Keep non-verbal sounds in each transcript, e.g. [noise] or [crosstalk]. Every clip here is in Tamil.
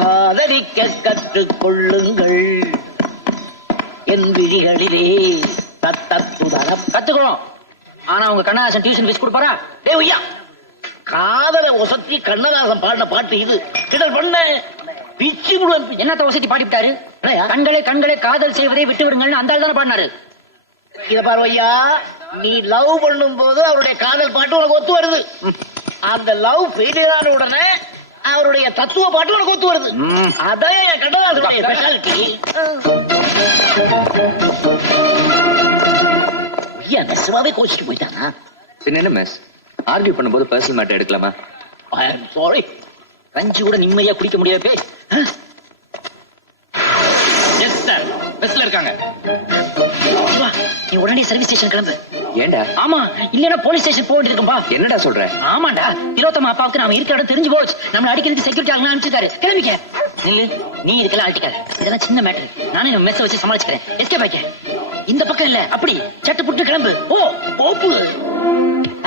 காதலிக்க கற்றுக் கொள்ளுங்கள் என் விழிகளிலே தத்தத்துதர கத்துக்கிறோம் ஆனா உங்க கண்ணதாசன் டியூஷன் ஃபீஸ் கொடுப்பாரா? டேய் ஐயா காதலை ஒசத்தி கண்ணதாசன் பாடின பாட்டு இது. கிடல் பண்ண! பிச்சு. என்னத்த வசதி பாடிவிட்டாரு? கண்களே கண்களே காதல் செய்வதை விட்டு விடுங்கள்னு அந்த தானே பாடினாரு. இத பாரு ஐயா நீ லவ் பண்ணும் போது அவருடைய காதல் பாட்டு உனக்கு ஒத்து வருது. அந்த லவ் ஃபெயிலியர் ஆன உடனே அவருடைய தத்துவ பாட்டு உனக்கு ஒத்து வருது. அதான் என் கண்ணதாசனுடைய ஸ்பெஷாலிட்டி ஐயா நெசமாவே கோச்சிட்டு போயிட்டானா? பின்ன என்ன மிஸ் ஆர்கியூ பண்ணும்போது பர்சனல் மேட்டர் எடுக்கலாமா? ஐ சாரி கஞ்சி கூட நிம்மதியா குடிக்க முடியாது. பே எஸ் சார் பஸ்ல இருக்காங்க. நீ உடனே சர்வீஸ் ஸ்டேஷன் கிளம்பு. ஏண்டா? ஆமா இல்லன்னா போலீஸ் ஸ்டேஷன் போக வேண்டியிருக்கும்பா என்னடா சொல்ற? ஆமாண்டா திலோத்தமா அப்பாவுக்கு நாம இருக்கிற இடம் தெரிஞ்சு போச்சு. நம்மள அடிக்கிறதுக்கு செக்யூரிட்டி ஆகலாம் அனுப்பிச்சிருக்காரு. கிளம்பிக்க. நில்லு நீ இதுக்கெல்லாம் அழட்டிக்காத இதெல்லாம் சின்ன மேட்டர் நானே நம்ம மெஸ்ஸ வச்சு சமாளிச்சுக்கிறேன். எஸ்கே பாய்க்க இந்த பக்கம் இல்ல. அப்படி. சட்டு புட்டு கிளம்பு. ஓ போப்பு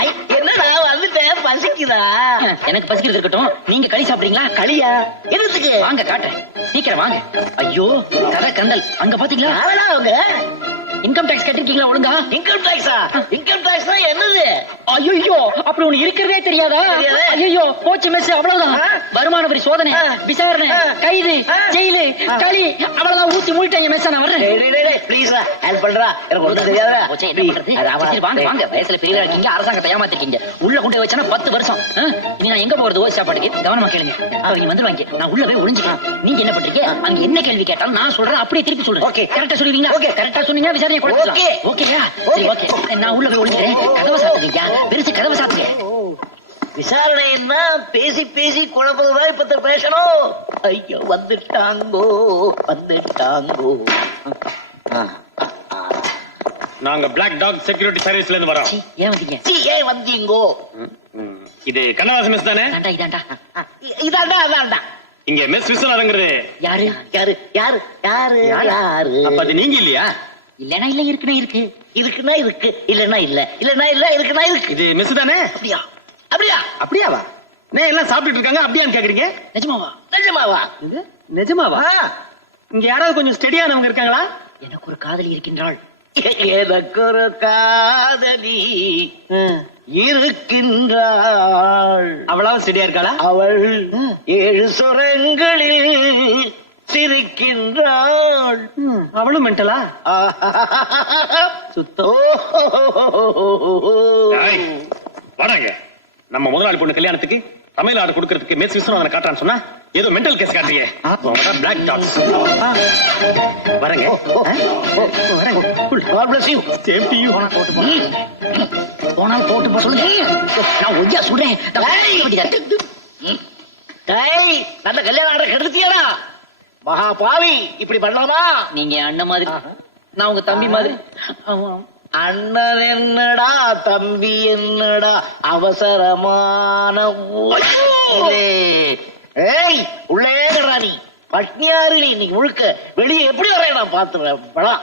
ஐ, என்னடா வந்துட்டேன் பசிக்குதா? எனக்கு பசிக்கிறது இருக்கட்டும். நீங்க களி சாப்பிடுறீங்களா? களியா? என்னத்துக்கு? வாங்க காட்டுறேன். சீக்கிரம் வாங்க. ஐயோ கதை கண்டல் அங்க பாத்தீங்களா? அவங்க? இன்கம் டாக்ஸ் கட்டிருக்கீங்களா ஒழுங்கா? இன்கம் டாக்ஸா இன்கம் டாக்ஸ் என்னது? ஐயோ அப்படி ஒண்ணு இருக்கிறதே தெரியாதா. ஐயோ போச்சு மெஸ் அவ்வளவுதான். வருமான வரி சோதனை. விசாரணை. கைது. ஜெயிலு. களி அவ்வளவுதான். ஊத்தி மூடிட்டாங்க மெஸ் நான் வர்றேன். ப்ளீஸ்ரா ஹெல்ப் பண்றா. எனக்கு ஒண்ணும் தெரியாதா வாங்க வாங்க. வயசுல பெரியவரா இருக்கீங்க அரசாங்கத்தை ஏமாத்திருக்கீங்க. உள்ள கொண்டு போய் வச்சா பத்து வருஷம்? இனி நான் எங்க போறது? ஓசி சாப்பாட்டுக்கு? கவனமா கேளுங்க. அவங்க வந்துருவாங்க. நான் உள்ள போய் ஒளிஞ்சுக்கலாம். நீங்க என்ன பண்றீங்க? அங்க என்ன கேள்வி கேட்டாலும் நான் சொல்றேன் அப்படியே திருப்பி சொல்றேன். கரெக்டா சொல்லுவீங்களா? Okay. கரெக்டா சொன்னீங்க விசாரணை கொடுக்கலாம் Okay. ஓகேயா சரி. ஓகே. நான் உள்ள போய் ஒளிஞ்சுக்கிறேன் கதவை சாத்துறீங்க பெருசு கதவை சாத்துங்க. விசாரணைன்னா பேசி பேசி குழப்பதுதான் இப்ப பேசணும். ஐயோ வந்துட்டாங்கோ வந்துட்டாங்கோ. நாங்க பிளாக் டாக் செக்யூரிட்டி சர்வீஸ்ல இருந்து வரோம். ஏன் வந்தீங்க? சீ, ஏன் வந்தீங்கோ. இது கண்ணதாசன் மிஸ் தானே? இதாண்டா இதாண்டா. அதாண்டா. இங்க மிஸ் விஸ்வநாதங்கிறது. யாரு? யாரு? யாரு? யாரு? யாரு? அப்ப அது நீங்க இல்லையா? இல்லனா இல்ல இருக்குன்னா இருக்கு. இருக்குன்னா இருக்கு இல்லன்னா இல்ல. இல்லன்னா இல்ல இருக்குன்னா இருக்கு. இது மிஸ் தானே? அப்படியா? அப்படியா? அப்படியாவா? நான் எல்லாம் சாப்பிட்டுட்டு இருக்காங்க அப்படியான்னு கேக்குறீங்க? நிஜமாவா? நிஜமாவா? நிஜமாவா? ஆ, இங்க யாராவது கொஞ்சம் ஸ்டெடியானவங்க இருக்காங்களா? எனக்கு ஒரு காதலி இருக்கின்றாள். எனக்கு ஒரு காதலி இருக்கின்றாள். அவ்வளவு ஸ்டெடியா இருக்காளா? அவள் ஏழு சுரங்களில் சிரிக்கின்றாள். அவளும் மென்டலா சுத்தோ. வாடாங்க. நம்ம முதலாளி பொண்ணு கல்யாணத்துக்கு தமிழ் ஆர்டர் கொடுக்கறதுக்கு மிஸ் விஸ்வநாதனை காட்டுறான்னு சொன்னா ஏதோ மென்டல் கேஸ் காட்டுறீங்க பிளாக் டாக்ஸ் வரங்க. போனா போட்டு போட்டு நான் ஒய்யா சொல்றேன். நல்ல கல்யாணம் ஆர்டர் கெடுத்தியாடா. மகா பாவி இப்படி பண்ணலாமா? நீங்க அண்ணன் மாதிரி. நான் உங்க தம்பி மாதிரி. அண்ணன் என்னடா தம்பி என்னடா அவசரமான. ஏய் உள்ளே நீ. பட்னியாரு நீ இன்னைக்கு முழுக்க. வெளியே எப்படி வர நான் பாத்துறேன் படா.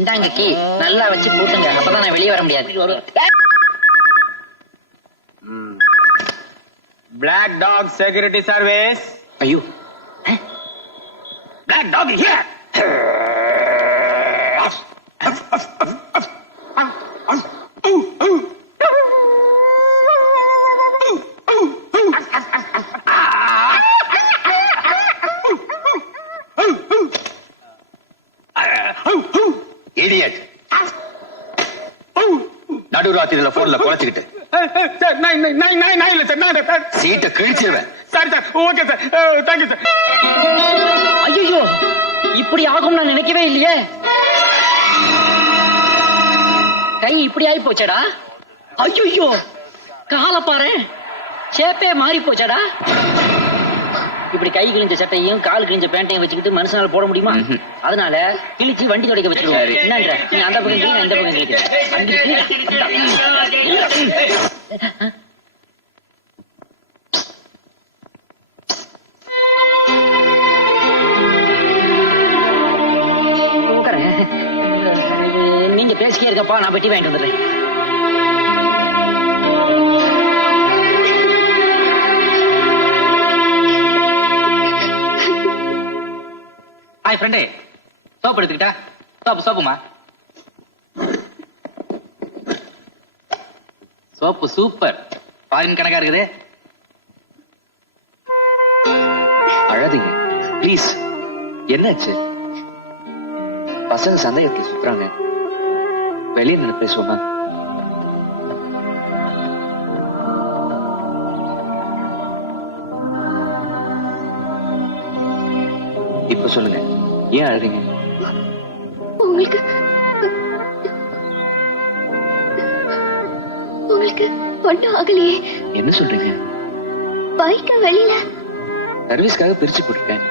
இந்தாங்க கீ. நல்லா வச்சு பூட்டுங்க. அப்பதான் நான் வெளியே வர முடியாது இப்படி வரும். பிளாக் டாக் செக்யூரிட்டி சர்வீஸ் ஐயோ பிளாக் டாக் ஹியர் இடியட் நடுராத்திரியில போன்ல குறைச்சுக்கிட்டு சார் நான் நான் நான் நான் இல்ல சார் நான் சார் சீட்டை கிழிச்சிருவேன் sorry sir okay sir thank you sir ஐயோ இப்படி ஆகும் நான் நினைக்கவே இல்லையே. கை இப்படி ஆயி போச்சடா. ஐயோ கால பாரு ஷேப்பே மாறி போச்சடா. இப்படி கை கிழிஞ்ச சட்டையும் கால் கிழிஞ்ச பேண்ட்டையும் வச்சுக்கிட்டு மனுஷனால போட முடியுமா. அதனால கிழிச்சு வண்டி துடைக்க வச்சிருவோம் சரி. என்னன்ற நீ அந்த பக்கம் நான் இந்த பக்கம் கிழிக்கிறேன். நீங்க பேசிக்கே இருக்கப்பா நான் பெட்டி வாங்கிட்டு வந்துடுறேன் ஹாய் ஃப்ரெண்டே சோப்பு எடுத்துக்கிட்டா? சோப்பு சோப்புமா? Soap super. ஃபாரின் கணக்கா இருக்குது? அழாதீங்க ப்ளீஸ் என்னாச்சு? பசங்க சந்தேகத்தில் சுத்துறாங்க. வெளியே நின்று பேசுவோமா? இப்ப சொல்லுங்க. ஏன் அழுறீங்க? உங்களுக்கு உங்களுக்கு ஒண்ணும் ஆகலையே. என்ன சொல்றீங்க? பைக்க வெளியில சர்வீஸ்க்காக பிரிச்சு போட்டிருக்கேன்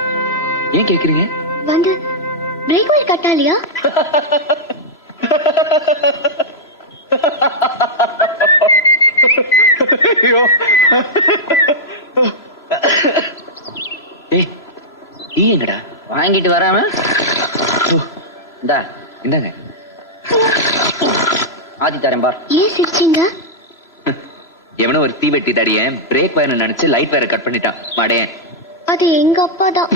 ஏன் கேக்குறீங்க? வந்து பிரேக் வீல் கட்டாலியா? ஏய் ஈ எங்கடா வாங்கிட்டு வராம? இந்தா இந்தாங்க. ஆதி தரேன் பார். ஏன் சிரிச்சீங்க? எவனோ ஒரு தீவெட்டி தடியன் பிரேக் வயர் நினைச்சு லைட் வயரை கட் பண்ணிட்டான். மடையன் அது எங்க அப்பா தான்.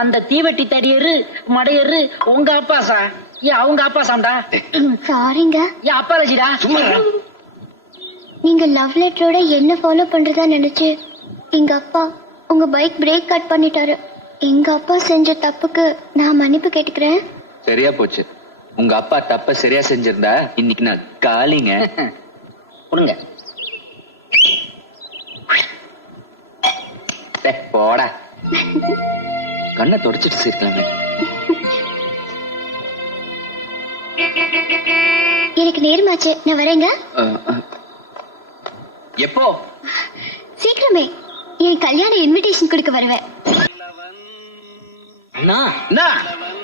அந்த தீவெட்டி தடியரு மடையரு உங்க அப்பா சா. ஏன் அவங்க அப்பா சாம்டா. சாரிங்க ஏன் அப்பா லட்சிடா சும்மா. நீங்க லவ் லெட்டரோட என்ன ஃபாலோ பண்றதா நினைச்சு எங்க அப்பா உங்க பைக் பிரேக் கட் பண்ணிட்டாரு. எங்க அப்பா செஞ்ச தப்புக்கு நான் மன்னிப்பு கேட்டுக்கிறேன். சரியா போச்சு. உங்க அப்பா தப்ப சரியா செஞ்சிருந்தா இன்னைக்கு நான் காலிங்க. கொடுங்க. டேய், போடா. கண்ணை தொடச்சிட்டு சேர்க்கலாமே. எனக்கு நேரமாச்சு. நான் வரேங்க. எப்போ? சீக்கிரமே. என் கல்யாண இன்விடேஷன் கொடுக்க வருவேன். அண்ணா என்ன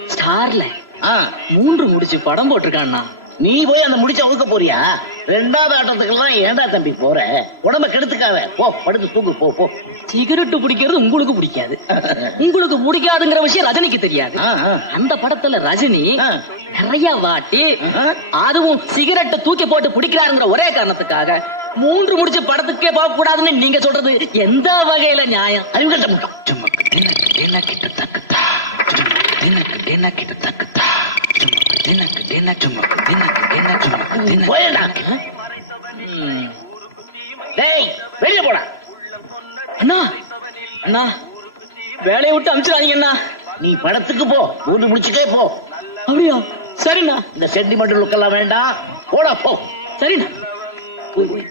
ஸ்டார்ல ஆ, மூன்று முடிச்சு படம் போட்டிருக்காண்ணா. நீ போய் அந்த முடிச்ச அவுக்க போறியா? ரெண்டாவது ஆட்டத்துக்கெல்லாம் ஏன்டா தம்பி போற? உடம்ப கெடுத்துக்காத. போ படுத்து தூங்கு போ போ. சிகரெட் பிடிக்கிறது உங்களுக்கு பிடிக்காது. [laughs] உங்களுக்கு பிடிக்காதுங்கிற விஷயம் ரஜினிக்கு தெரியாது. அந்த படத்துல ரஜினி. நிறைய வாட்டி. அதுவும் சிகரெட்டை தூக்கி போட்டு பிடிக்கிறாருங்கிற ஒரே காரணத்துக்காக மூன்று முடிச்சு படத்துக்கே போக கூடாதுன்னு நீங்க சொல்றது எந்த வகையில நியாயம்? அறிவு கட்ட மாட்டோம் கிட்ட சுமக்கு தினக்கு தின கிட்ட சுமக்கு தினக்கு தின சுமக்கு தினக்கு தின சுமக்கு தின. போயடா. டேய் வெளிய போடா. அண்ணா அண்ணா வேலையை விட்டு அனுப்பிச்சிடாதீங்க அண்ணா. நீ படத்துக்கு போ மூணு முடிச்சுட்டே போ. அப்படியா? சரிண்ணா. இந்த சென்டிமெண்டல் லுக் எல்லாம் வேண்டாம். போடா போ. சரிண்ணா.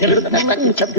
దండ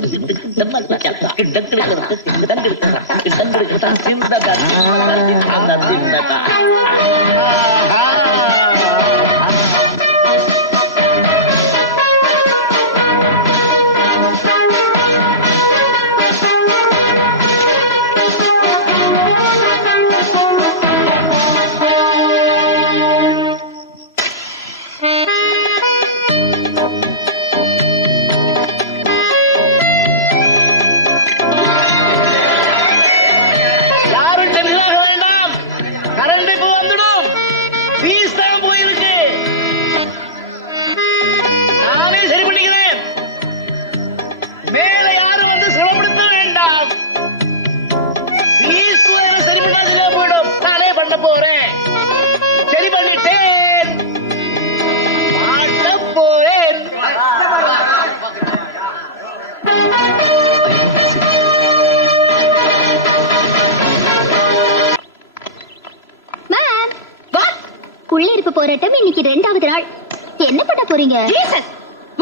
போறீங்க?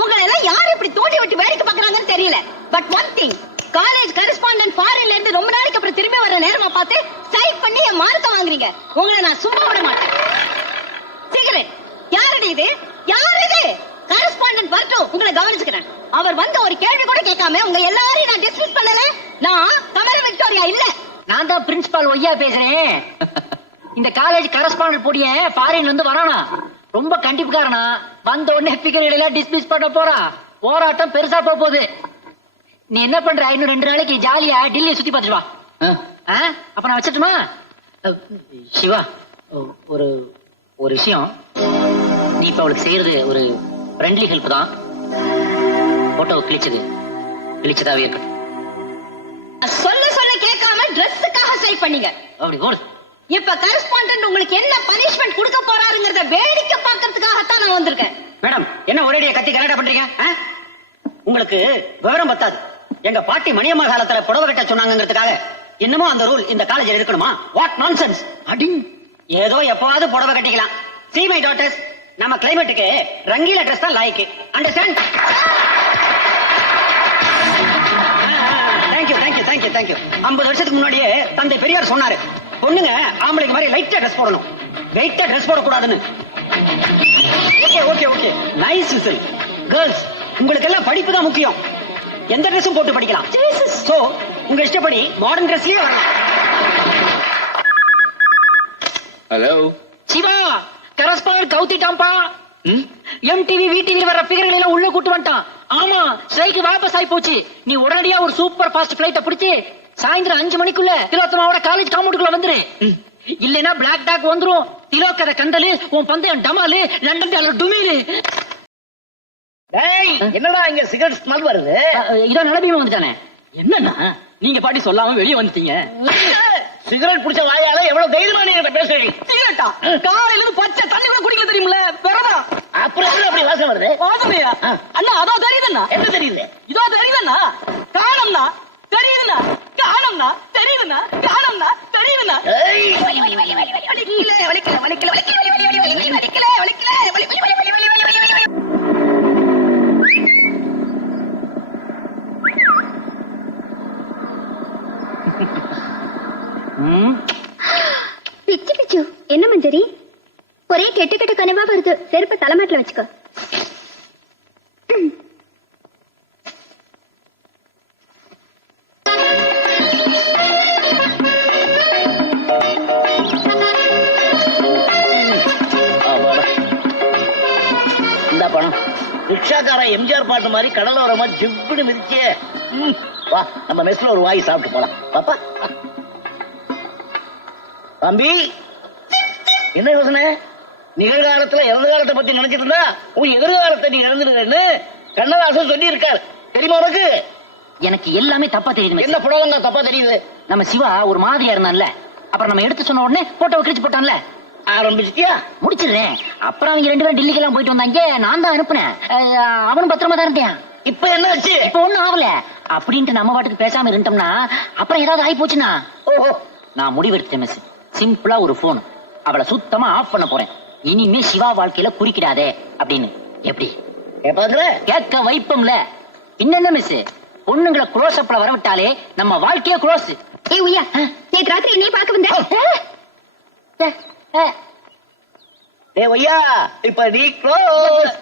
உங்களை எல்லாம் யார் இப்படி தோண்டி விட்டு வேடிக்கை பாக்குறாங்கன்னு தெரியல. But one thing college correspondent ஃபாரின்ல இருந்து ரொம்ப நாளைக்கு அப்புறம் திரும்பி வர நேரமா பார்த்து சைட் பண்ணி என் மார்க்க வாங்குறீங்க. உங்களை நான் சும்மா விட மாட்டேன். சிகரெட் யாரடி இது? யார் இது? கரஸ்பாண்டன்ட் வரட்டும் உங்களை கவனிச்சுக்கிறேன். அவர் வந்த ஒரு கேள்வி கூட கேட்காம உங்க எல்லாரையும் நான் டிஸ்மிஸ் பண்ணல. நான் கமல் விக்டோரியா இல்ல. நான் தான் பிரின்சிபால் ஒய்யா பேசுறேன். இந்த காலேஜ் கரஸ்பாண்டன்ட் பொடிய ஃபாரின்ல இருந்து வரானா? ரொம்ப கண்டிப்புக்காரனா? வந்த உடனே பிகர் எல்லாம் டிஸ்மிஸ் பண்ண போறான் போராட்டம் பெருசா போக போகுது. நீ என்ன பண்ற? இன்னும் ரெண்டு நாளைக்கு ஜாலியா டெல்லியை சுத்தி பார்த்துட்டு வா? அப்ப நான் வச்சிட்டுமா சிவா ஒரு ஒரு விஷயம். நீ இப்ப அவளுக்கு செய்யறது ஒரு ஃப்ரெண்ட்லி ஹெல்ப் தான். போட்டோ கிழிச்சது. கிழிச்சதாவே இருக்கட்டும். சொல்ல சொல்ல கேட்காம ட்ரெஸ்ஸுக்காக சைட் பண்ணீங்க. அப்படி போடு. இப்ப கரஸ்பாண்டன்ட் உங்களுக்கு என்ன பனிஷ்மெண்ட் கொடுக்க போறாருங்கறத வேடிக்கை பார்க்கறதுக்காகத்தான் நான் வந்திருக்கேன். மேடம் என்ன ஒரேடியா கத்தி கனடா பண்றீங்க உங்களுக்கு விவரம் பத்தாது. எங்க பாட்டி மணியம்மா காலத்துல புடவை கட்ட சொன்னாங்கிறதுக்காக என்னமோ அந்த ரூல் இந்த காலேஜில் இருக்கணுமா? வாட் நான்சென்ஸ் அடி ஏதோ எப்பவாவது புடவை கட்டிக்கலாம். சி மை டாட்டர்ஸ் நம்ம கிளைமேட்டுக்கு ரங்கீல ட்ரெஸ் தான் லாய்க்கு. Understand thank you thank you thank you thank you ஐம்பது வருஷத்துக்கு முன்னாடியே தந்தை பெரியார் சொன்னாரு பொண்ணுங்க ஆம்பளைக்கு மாதிரி லைட்டா ட்ரெஸ் போடணும். வெயிட்டா ட்ரெஸ் போடக்கூடாதுன்னு. Okay okay okay. Nice whistle girls உங்களுக்கு எல்லாம் படிப்பு தான் முக்கியம். எந்த ட்ரெஸ்ஸும் போட்டு படிக்கலாம். சோ உங்க இஷ்டப்படி மாடர்ன் ட்ரெஸ்லயே வரலாம். ஹலோ சிவா கரஸ்பாண்ட் கவுத்திட்டான்பா எம்டிவி விடிவி வர பிகர்கள் எல்லாம் உள்ள கூட்டு வந்துட்டான். ஆமா ஸ்ட்ரைக் வாபஸ் ஆயி போச்சு. நீ உடனடியா ஒரு சூப்பர் ஃபாஸ்ட் பிளைட்ட பிடிச்சு சாயந்தரம் அஞ்சு மணிக்குள்ள திலோத்தமாவோட காலேஜ் காம்பவுண்டுக்குள்ள வந்துரு. இல்லைன்னா பிளாக் டாக் வந்துரும். திலோக்கத கந்தலு உன் பந்தயம் டமாலு லண்டன் டாலர் டுமீலு. என்னடா இங்க சிகரெட் ஸ்மெல் வருது? இதோ நடப்பீங்க வந்துட்டானே. என்னன்னா நீங்க பாட்டி சொல்லாம வெளியே வந்துட்டீங்க. சிகரெட் பிடிச்ச வாயால எவ்வளவு தைரியமா நீங்க பேசுறீங்க சிகரெட்டா காலையில இருந்து பச்சை தண்ணி கூட குடிக்கல தெரியுமில்ல வெறதா அப்புறம் எப்படி அப்படி வாசம் வருது? வாசனையா. அண்ணா அதோ தெரியுதுண்ணா. என்ன தெரியுது? இதோ தெரியுதுண்ணா. காணம்னா தெரியுதுண்ணா. நாணம்னா தெரியும்னா நாணம்னா தெரியும்னா பிச்சு பிச்சு என்ன மஞ்சரி ஒரே கெட்டு கெட்டு கனவா வருது செருப்ப தலைமாட்டில் வச்சுக்கோ ரிக்ஷாக்காரன் எம்ஜிஆர் பாட்டு மாதிரி கடலோரமா ஜிப்புன்னு மிதிச்சே வா நம்ம மெஸ்ல ஒரு வாய் சாப்பிட்டு போலாம். பாப்பா. தம்பி என்ன யோசனை? நிகழ்காலத்துல இறந்த காலத்தை பத்தி நினைச்சிட்டு இருந்தா உன் எதிர்காலத்தை நீ இழந்துருக்கன்னு கண்ணதாசன் சொல்லி இருக்காரு தெரியுமா உனக்கு? எனக்கு எல்லாமே தப்பா தெரியுது என்ன புடலங்க தப்பா தெரியுது? நம்ம சிவா ஒரு மாதிரியா இருந்தான்ல. அப்புறம் நம்ம எடுத்து சொன்ன உடனே போட்டோ கிழிச்சு போட்டான்ல. ஆரம்பிச்சிட்டியா? முடிச்சிடுறேன். அப்புறம் அவங்க ரெண்டு பேரும் டெல்லிக்கு எல்லாம் போயிட்டு வந்தாங்க. நான் தான் அனுப்புனேன். அவனும் பத்திரமா தான் இருந்தேன். இப்ப என்ன ஆச்சு? இப்ப ஒண்ணும் ஆகல. அப்படின்ட்டு நம்ம பாட்டுக்கு பேசாம இருந்தோம்னா அப்புறம் ஏதாவது ஆகி போச்சுன்னா? ஓஹோ. நான் முடிவெடுத்தேன் மிஸ் சிம்பிளா ஒரு போன் அவளை சுத்தமா ஆஃப் பண்ண போறேன். இனிமே சிவா வாழ்க்கையில குறுக்கிடாதே. அப்படின்னு. எப்படி? கேட்க வைப்போம்ல. என்னென்ன மிஸ் பொண்ணுங்களை க்ளோஸ் அப்ல வரவிட்டாலே நம்ம வாழ்க்கையே க்ளோஸ் ஏ உய்யா. நேற்று ராத்திரி என்னைய பார்க்க வந்த? ஏ ஐயா இப்ப நீ க்ளோஸ்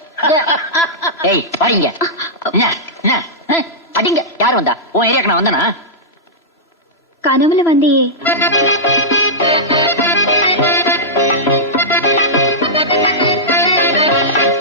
ஏய் பாருங்க என்ன அடிங்க. யார் வந்தா? உன் ஏரியாக்கு நான் வந்தனா? கனவுல வந்தியே.